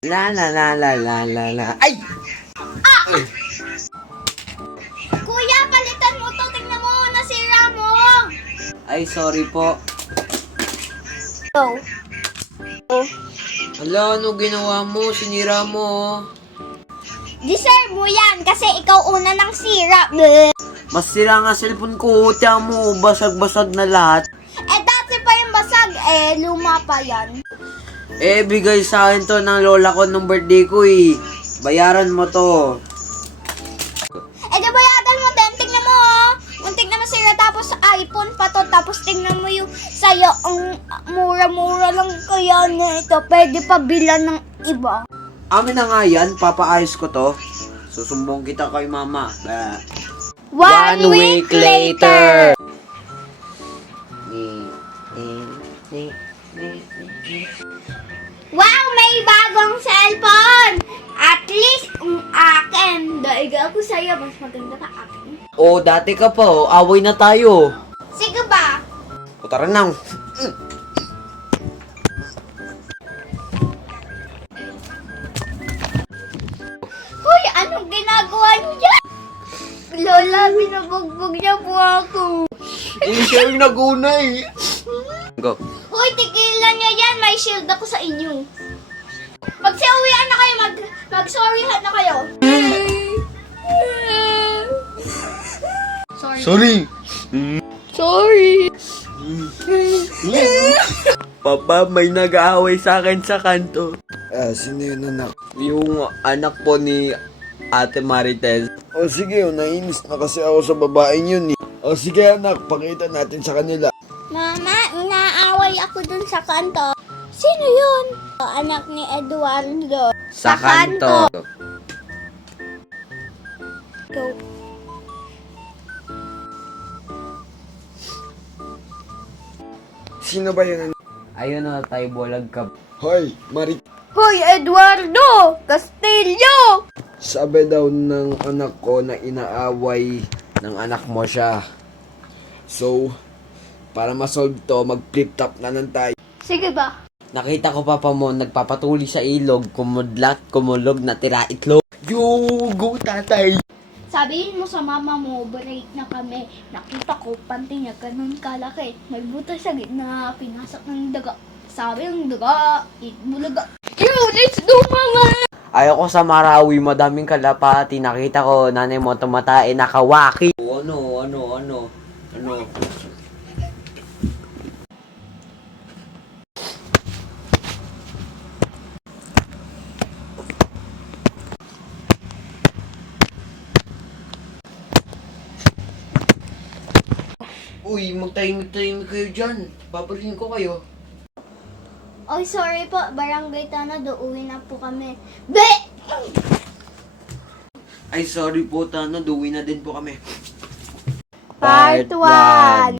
La la la la la la la. Ay! Ay! Kuya, palitan mo to. Tingnan mo, nasira mo. Ay, sorry po. Oh. Hala, ano ginawa mo? Sinira mo, oh. Deserve mo yan kasi ikaw una ng sira. Bleh. Mas sira nga cellphone ko. Tiyan mo, basag-basag na lahat. Eh, dati pa yung basag. Luma pa yan. Eh, bigay sa akin to ng lola ko nung birthday ko, eh. Bayaran mo to. Di bayadan mo din. Tingnan mo, oh. Muntik na masira tapos iPhone pa to. Tapos tingnan mo yung sa'yo. Ang mura-mura lang kaya na ito. Pwede pa bilan ng iba. Amin na nga yan, papaayos ko to. Susumbong kita kay mama. One week later. Wow, may bagong cellphone! At least, ang akin. Daig ako sa'yo, mas maganda pa akin. Oh, dati ka pa, oh. Away na tayo. Sige ba? O, tara na. Hoy, anong ginagawa niyo dyan? Lola, binabugbog niya po ako. Eh, siya yung naguna, eh. Go. Hoy, tigilan niyo yan. May shield ako sa inyo. Magsiuwian na kayo. Mag-sorryhan na kayo. Sorry. Sorry. Sorry. Papa, may nag-aaway sa akin sa kanto. Sino yun, anak? Yung anak po ni Ate Marites. O sige, nainis na kasi ako sa babaeng yun eh. O sige anak, pakita natin sa kanila. Mama, inaaway ako dun sa kanto. Sino yun? Anak ni Eduardo. Sa kanto. Go. Sino ba yun, anak? Ayun na, tayo bulag ka. Hoy, Marit. Hoy, Eduardo! Castillo! Sabi daw ng anak ko na inaaway ng anak mo siya. So, para ma-solve to, mag-flip top na lang tayo. Sige ba? Nakita ko papa mo, nagpapatuli sa ilog, kumudlat, kumulog, natira itlog. Yo, go tatay! Sabihin mo sa mama mo, break na kami. Nakita ko, panty niya ganun kalaki. May butas sa gitna, pinasak ng daga. Sabi ng daga, itbulaga. Yo, let's do mga! Ayoko sa Marawi, madaming kalapati. Nakita ko, nanay mo tumatae, nakawaki. Ano? Uy, magtahimik-tahimik kayo dyan. Babalhin ko kayo. Oy, sorry po. Barangay Tanod, uuwi na po kami. Be! Ay, sorry po, Tano. Duwi na din po kami. Part 1.